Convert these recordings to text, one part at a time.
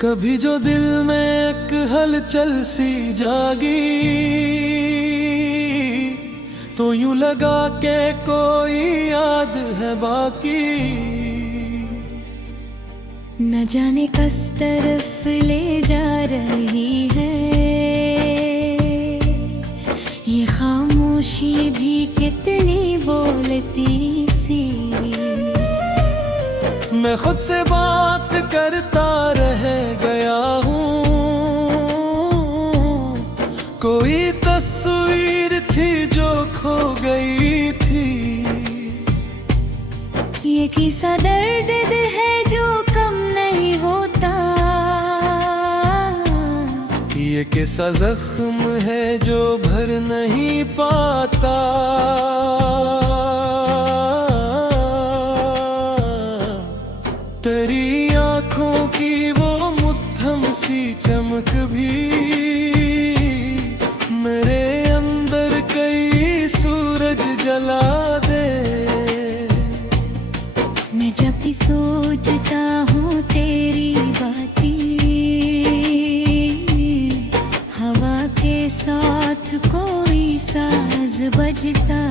कभी जो दिल में एक हलचल सी जागी, तो यूं लगा के कोई याद है बाकी। न जाने किस तरफ ले जा रही है ये खामोशी भी कितनी बोलती सी। मैं खुद से बात करता रह गया हूँ, कोई तस्वीर थी जो खो गई थी। ये किस्सा दर्द है जो कम नहीं होता, ये किस्सा जख्म है जो भर नहीं पाता। तेरी आँखों की वो मुद्दम सी चमक भी मेरे अंदर कई सूरज जला दे। मैं जब भी सोचता हूँ तेरी बातें, हवा के साथ कोई साज बजता।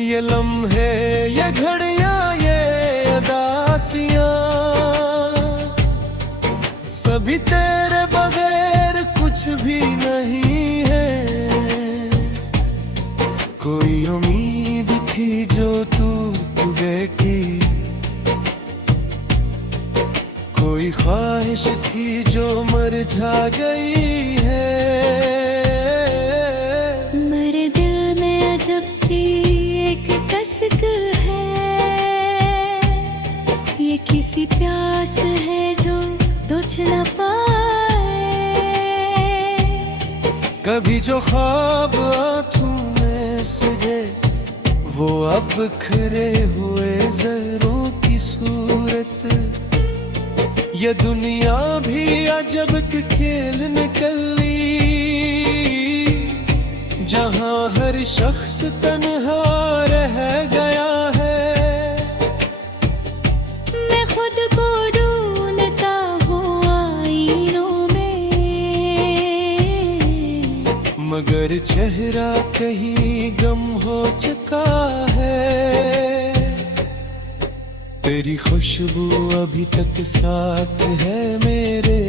ये लम्हे, ये घड़ियाँ, ये उदासियाँ, सभी तेरे बगैर कुछ भी नहीं है। कोई उम्मीद थी जो टूट बैठी, कोई ख्वाहिश थी जो मुरझा गई है। मेरे दिल में अजब सी एक कसक है, ये किसी प्यास है जो बुझ न पाए। कभी जो ख्वाब आँखों में सजे, वो अब बिखरे हुए ज़रों की सूरत। ये दुनिया भी अजब के खेल निकली, जहाँ हर शख्स तन्हा रह गया है। मैं खुद को ढूंढता हूँ आईनों में, मगर चेहरा कहीं गम हो चुका है। तेरी खुशबू अभी तक साथ है मेरे,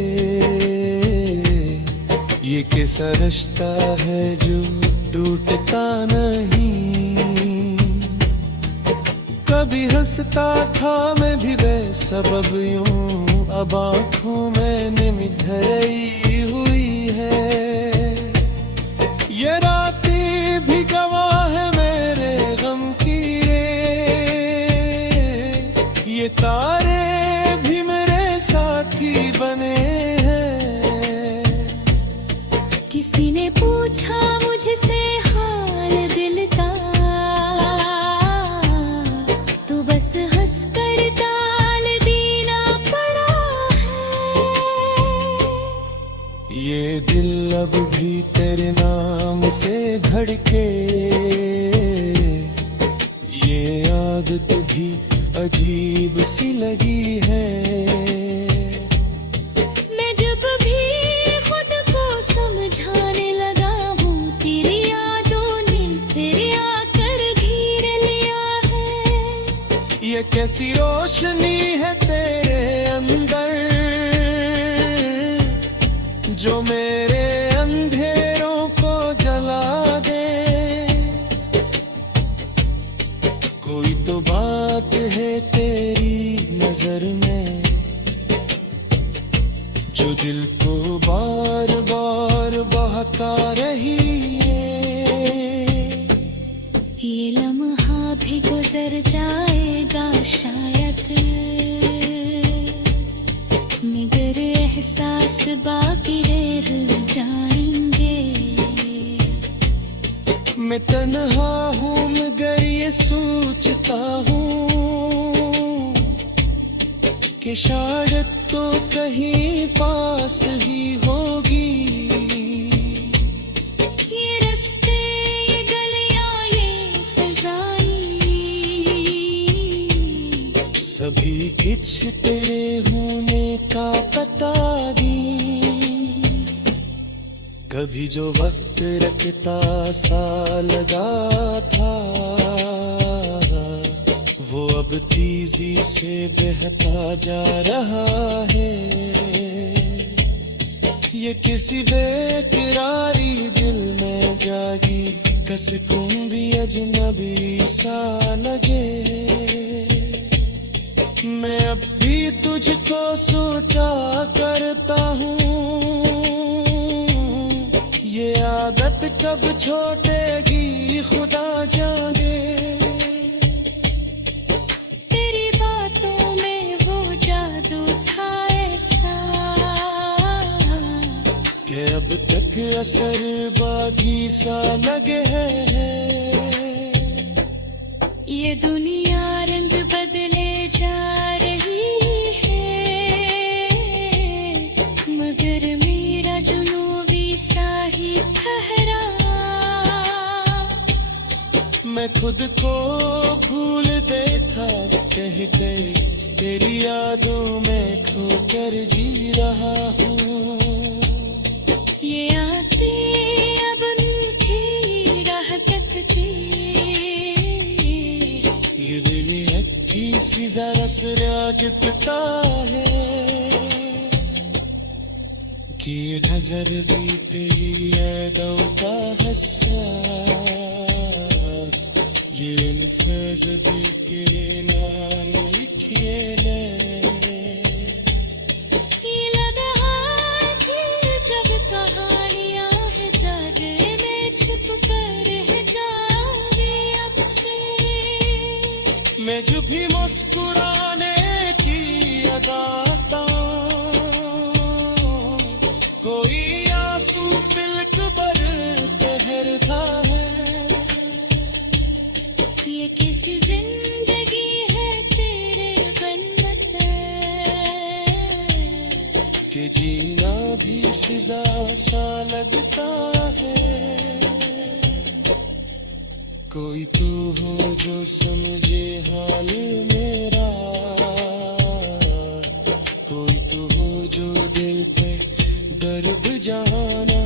ये कैसा रिश्ता है जो टूटता नहीं। कभी हंसता था मैं भी बेसबब यूं, अब आँखों में नमी धरी हुई है। ये रातें भी गवाह है मेरे गम की रे, ये तारे भी मेरे साथी बने हैं। किसी ने पूछा मुझसे हाल दिल का, तो बस हंस कर डाल देना पड़ा है। ये दिल अब भी तेरे नाम से धड़के, ये आदत भी अजीब सी लगी है। मैं जब भी खुद को समझाने लगा हूँ, तेरी यादों ने तेरे आकर घेर लिया है। ये कैसी रोशनी है तेरे अंदर, जो मेरे अंधेरों को जला दे। कोई तो बात है तेरी नजर में, जो दिल को बार बार बहका रही है। ये लम्हा भी गुजर जाएगा शायद, मगर एहसास बाकी रह जाएंगे। मैं तन्हा हूँ मगर ये सोचता हूँ कि शायद तो कहीं पास ही होगी। ये रास्ते, ये गलियां, ये फिजाएं, सभी किछ तेरे होने का पता दी। कभी जो वक्त रखता सा लगा था, वो अब तेजी से बहता जा रहा है। ये किसी बेकरारी दिल में जागी कसकूं भी अजनबी सा लगे। मैं अब भी तुझको सोचा करता हूँ, ये आदत कब छोड़ेगी खुदा जाने। तेरी बातों में वो जादू था ऐसा कि अब तक असर बागी सा लगे है। ये दुनिया रंग बदले जा रही है, मगर मेरा जुनूबी सा ही ठहरा। मैं खुद को भूल देता कह गई, तेरी यादों में खोकर जी रहा हूँ। ये आते अब उनकी राह तकती, ये दिल अक्की सी जरा सरागता है कि नजर भी तेरी यादों का हस्सा। ये अल्फाज भी तेरे नाम लिखे ले। ये लम्हात जब कहानियां है जागे में छुप कर है जागे अब से। मैं जो भी मुस्कुराने की अदाता, कोई आंसू पिलक पर ठहरता है। ये किसी जिंदगी है तेरे बनमत कि जीना भी सजा सा लगता है। कोई तू हो जो समझे हाल मेरा, कोई तू हो जो दिल पे दर्द जाना।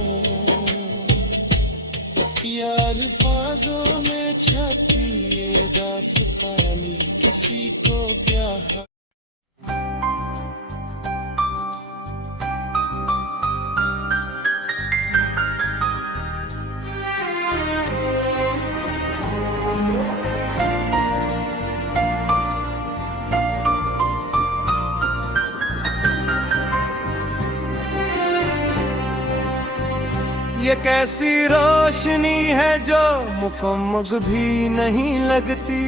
यार फाजों में छपी ये दास्तानी किसी को क्या है। ये कैसी रोशनी है जो मुकम्मल भी नहीं लगती।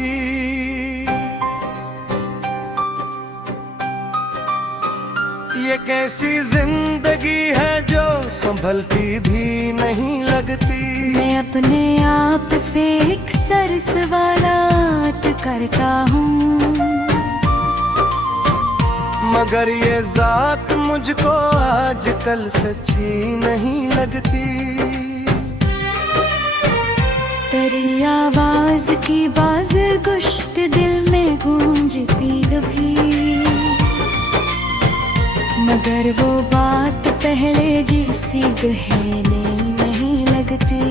ये कैसी जिंदगी है जो संभलती भी नहीं लगती। मैं अपने आप से एक सर सवालात करता हूँ, मगर ये जात मुझको आजकल सच्ची नहीं लगती। तेरी आवाज की बाज गुश्त दिल में गूंजती कभी, मगर वो बात पहले जैसी गहरी नहीं लगती।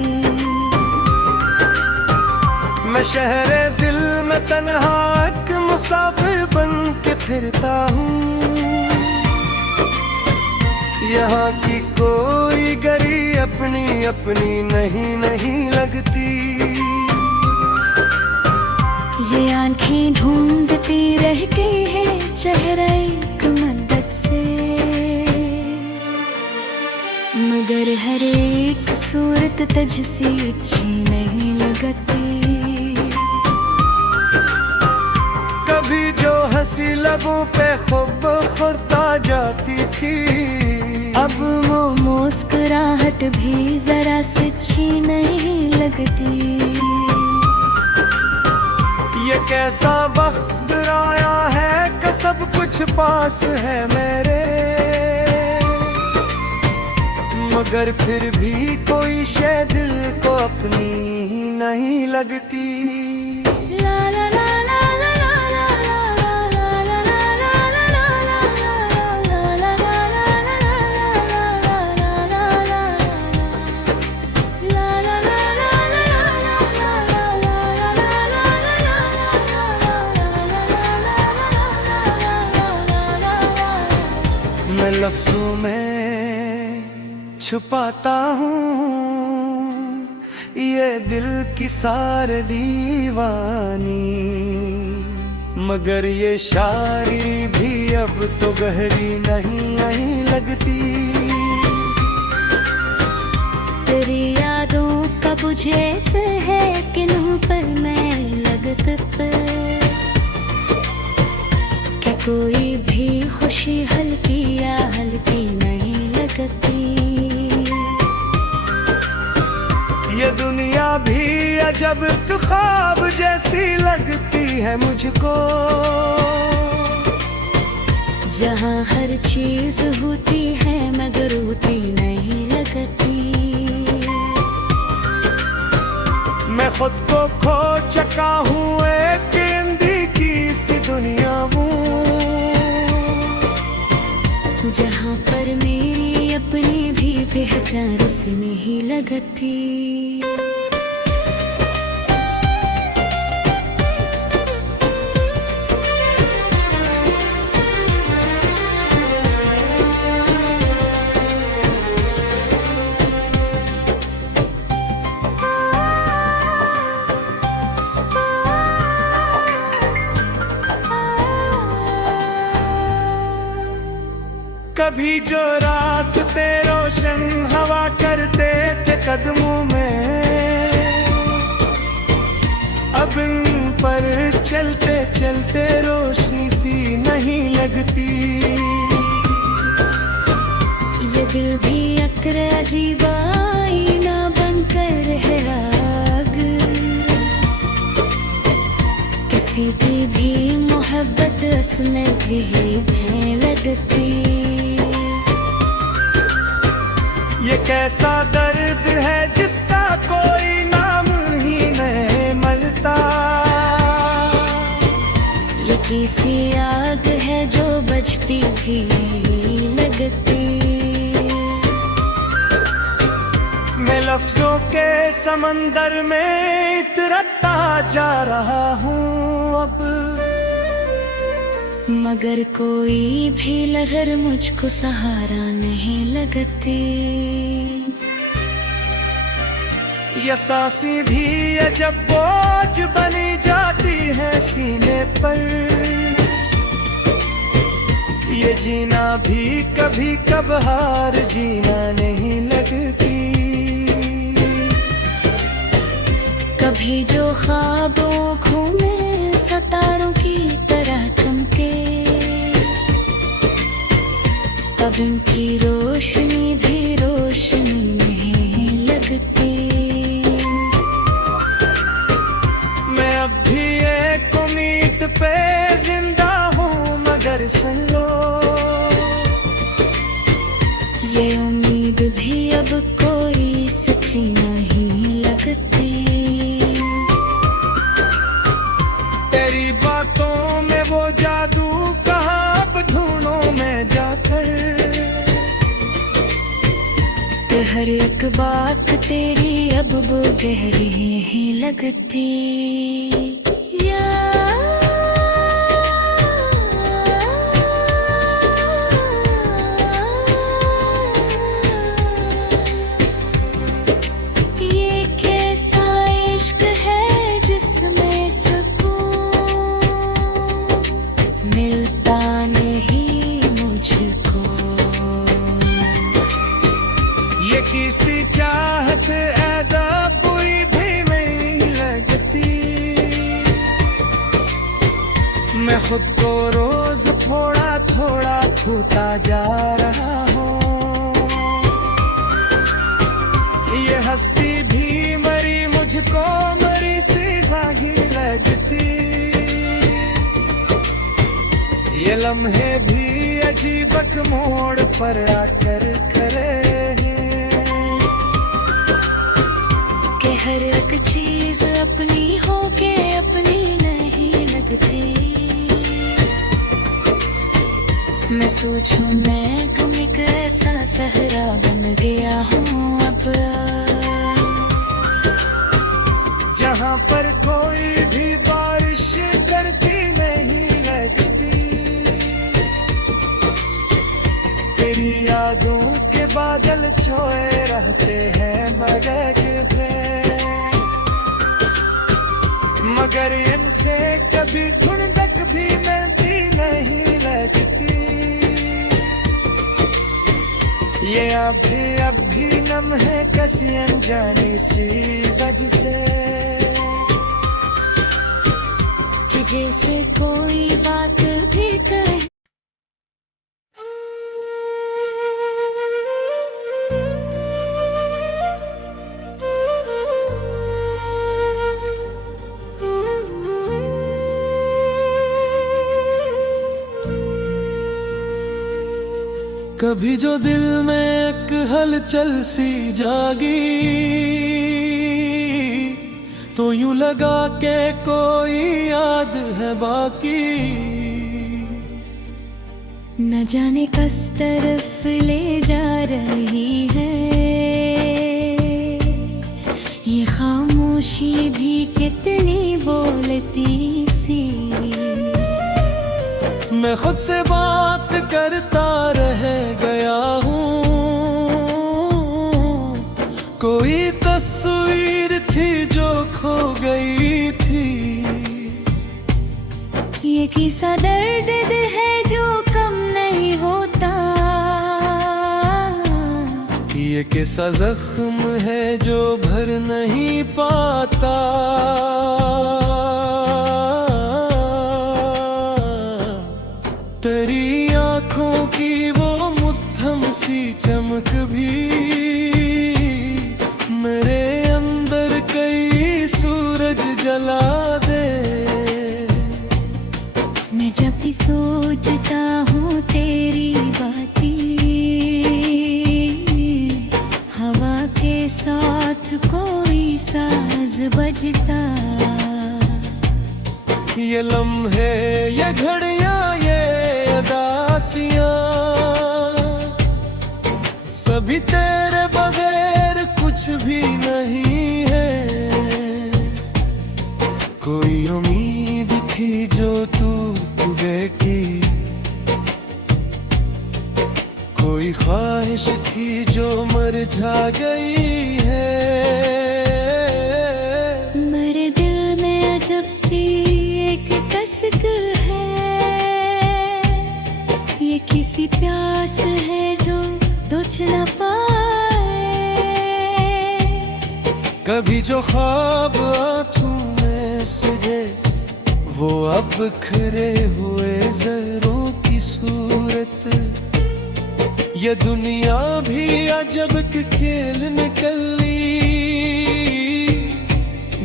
मैं शहरे दिल में तन्हा एक मुसाफिर बन के फिरता हूँ। यहाँ की कोई गली अपनी अपनी नहीं लगती। ये आंखें ढूंढती रहती है चेहरा एक मदद से, मगर हर एक सूरत तुझसे अच्छी नहीं लगती। कभी जो हंसी लबों पे खूब खुद आ जाती थी, अब वो मुस्कुराहट भी जरा सच्ची नहीं लगती। ये कैसा वक्त आया है कि सब कुछ पास है मेरे, मगर फिर भी कोई शय दिल को अपनी नहीं लगती। ला ला ला ला ला ला ला ला ला लफ्जों में छुपाता हूँ ये दिल की सारी दीवानी, मगर ये शायरी भी अब तो गहरी नहीं लगती। तेरी यादों का बुझे ऐसे है कि मुँह पर मैं लगत क्या कोई भी खुशी हल्की या हल्की नहीं लगती। ये दुनिया भी अजब एक ख्वाब जैसी लगती है मुझको, जहाँ हर चीज होती है मगर होती नहीं लगती। मैं खुद को खो चुका हूँ एक अंधी की सी दुनिया हूँ, जहाँ पर मेरी अपनी भी पहचान से नहीं लगती। कभी जो रास्ते रोशन हवा करते थे कदमों में, अब इन पर चलते चलते रोशनी सी नहीं लगती। ये दिल भी अक्र अजीब आईना बनकर है आग, किसी की भी मोहब्बत उसमें भी भय लगती। ये कैसा दर्द है जिसका कोई नाम ही नहीं मिलता, ये किसी आग है जो बजती भी नहीं लगती। मैं लफ्जों के समंदर में इतरता जा रहा हूँ अब, मगर कोई भी लहर मुझको सहारा नहीं लगती। ये सांसें भी अजब बोझ बनी जाती है सीने पर, ये जीना भी कभी कभार जीना नहीं लगती। कभी जो ख्वाबों घूमे सितारों की तरह चमके, अब इनकी रोशनी भी रोशनी नहीं लगती। मैं अब भी एक उम्मीद पे जिंदा हूँ मगर सुन लो, ये उम्मीद भी अब कोई सच्ची नहीं लगती। तेरी बातों में वो जादू कहाँ अब ढूंढूं मैं जाकर, कि हर एक बात तेरी अब वो गहरी ही लगती। ये कैसा इश्क है जिसमें सुकून मिलता नहीं मुझको, ये किसी चाहत ऐदा कोई भी नहीं लगती। मैं खुद को रोज थोड़ा थोड़ा खोता जा रहा हूँ, ये हस्ती भी मरी मुझको मरी सी ही लगती। ये लम्हे भी अजीबक मोड़ पर आकर खड़े हैं, कि हर एक चीज अपनी हो के अपनी नहीं लगती। मैं सोचूं मैं तुम एक ऐसा सहरा बन गया हूँ अब, जहाँ पर कोई भी बारिश करती नहीं लगती। तेरी यादों के बादल छोए रहते हैं महक भरे, मगर इनसे कभी ठुंडक भी मिलती नहीं लगती। ये अब भी नम है किसी अनजानी सी वजह से, कि जैसे कोई बात भी कहे। कभी जो दिल में एक हलचल सी जागी, तो यूं लगा के कोई याद है बाकी। न जाने किस तरफ ले जा रही है ये खामोशी भी कितनी बोलती सी। मैं खुद से बात करता रह गया हूँ, कोई तस्वीर थी जो खो गई थी। ये किस्सा दर्द है जो कम नहीं होता, ये किस्सा जख्म है जो भर नहीं पाता। तेरी आँखों की वो मुद्दम सी चमक भी मेरे अंदर कई सूरज जला दे। मैं जब भी सोचता हूँ तेरी बातें, हवा के साथ कोई साज बजता। ये लम्हे, ये घड़ियाँ, ये उदासियाँ, सभी तेरे बगैर कुछ भी नहीं है। कोई उम्मीद थी जो टूट गई, कोई ख्वाहिश थी जो मुरझा गई है। मेरे दिल में अजब सी एक कसक है, ये किसी प्यास है जो बुझ न पाए। कभी जो ख्वाब आँखों में सजे, वो अब बिखरे हुए ज़रों की सूरत। ये दुनिया भी अजब के खेल निकली,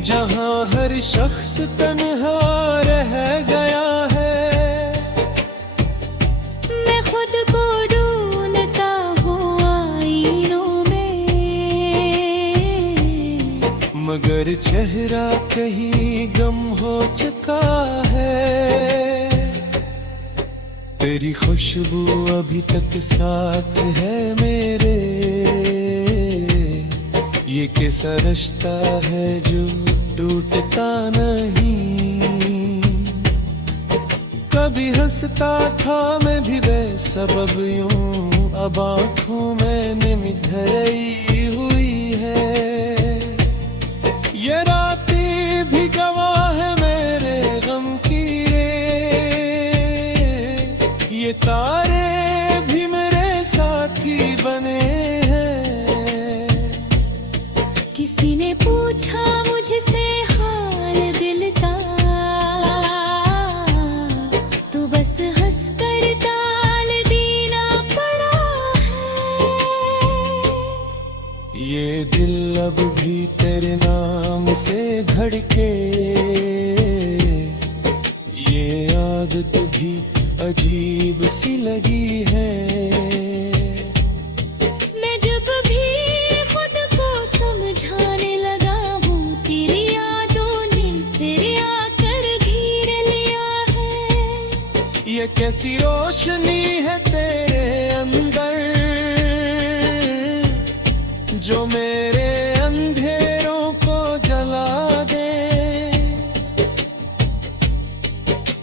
जहाँ हर शख्स तन्हा रह गया है। मैं खुद को ढूंढता हूँ आईनों में, मगर चेहरा कहीं गम हो चुका है। तेरी खुशबू अभी तक साथ है मेरे, ये कैसा रिश्ता है जो टूटता नहीं। कभी हंसता था मैं भी बेसबब यूं, अब आँखों में निमी धरी हुई है। ये रातें भी गवाह है मेरे गम की रे, ये तारे भी मेरे साथी बने हैं। किसी ने पूछा मुझसे हाल दिल का, तो बस हंस कर टाल देना पड़ा है। ये दिल अब भी तेरे नाम से धड़के, ये आदत भी अजीब सी लगी है। मैं जब भी खुद को समझाने लगा हूँ, तेरी यादों ने फिर आकर घेर लिया है। ये कैसी रोशनी है तेरे अंदर, जो मेरे अंधेरों को जला दे।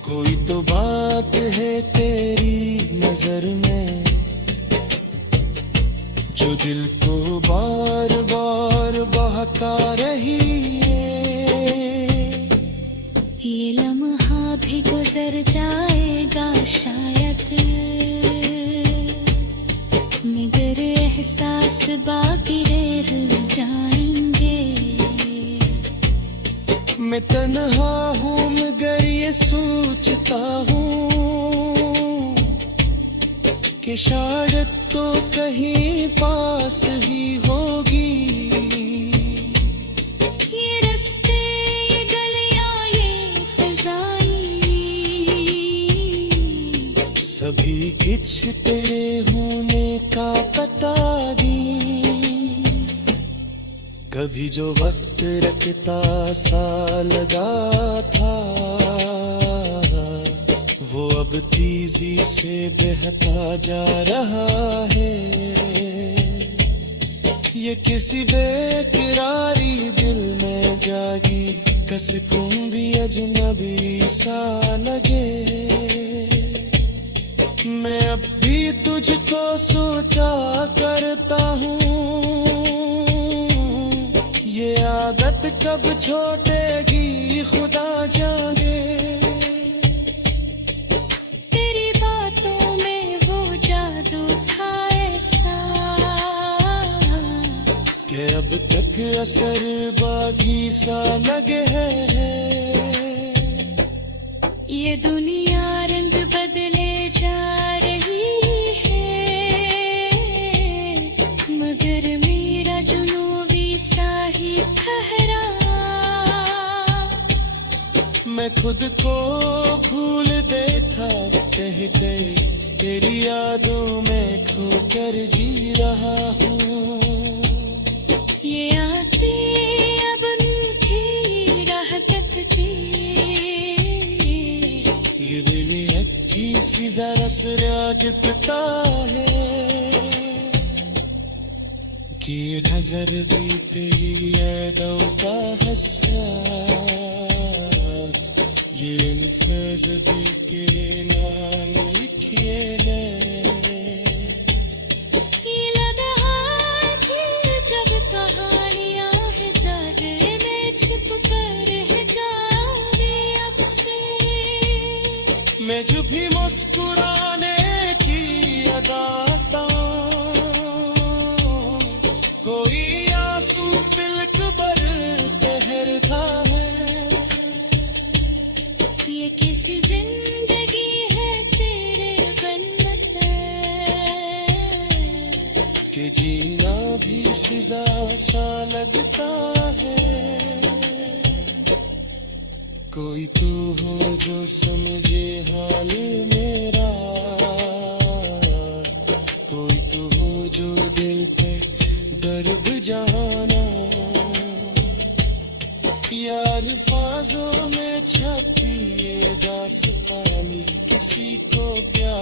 कोई तो बात है तेरी नजर में, दिल को बार बार बहका रही है। ये लम्हा भी गुजर जाएगा शायद, मगर एहसास बाकी रह जाएंगे। मैं तन्हा हूँ मगर ये सोचता हूँ कि शायद तो कहीं पास ही होगी। ये रास्ते, ये गलियां, ये फिजाएं, सभी कुछ तेरे होने का पता दी। कभी जो वक्त रखता सा लगा था, वो अब तेजी से बहता जा रहा है। ये किसी बेकरारी दिल में जागी कसकुन भी अजनबी सा लगे। मैं अब भी तुझको सोचा करता हूँ, ये आदत कब छोड़ेगी खुदा जाने। तेरी बातों में वो जादू था ऐसा कि अब तक असर बागी सा लगे है। ये दुनिया रंग बदले जा रही है, मगर मेरा जुनूबी सा ही ठहरा। मैं खुद को भूल देता कह गई, तेरी यादों में खोकर जी रहा हूँ। ये आते अब उनकी राह तकती, ये दिल अक्की सी जरा सरागता है कि नजर भी तेरी यादों का हस्सा। ये अल्फाज भी के नाम लिखिए ले। ये लम्हात ही जब कहानियां है जागे में छिप कर है जाने अब से। मैं जो भी मुस्कुराने की अदाता, कोई आंसू पिलक बर ठहरता है। ये किसी जिंदगी है तेरे बनते, कि जीना भी सजा सा लगता है। कोई तू हो जो समझे हाल मेरा, कोई तू हो जो दिल पे दर्द जाना। यार फाजों में छपी ये दास्तानी किसी को क्या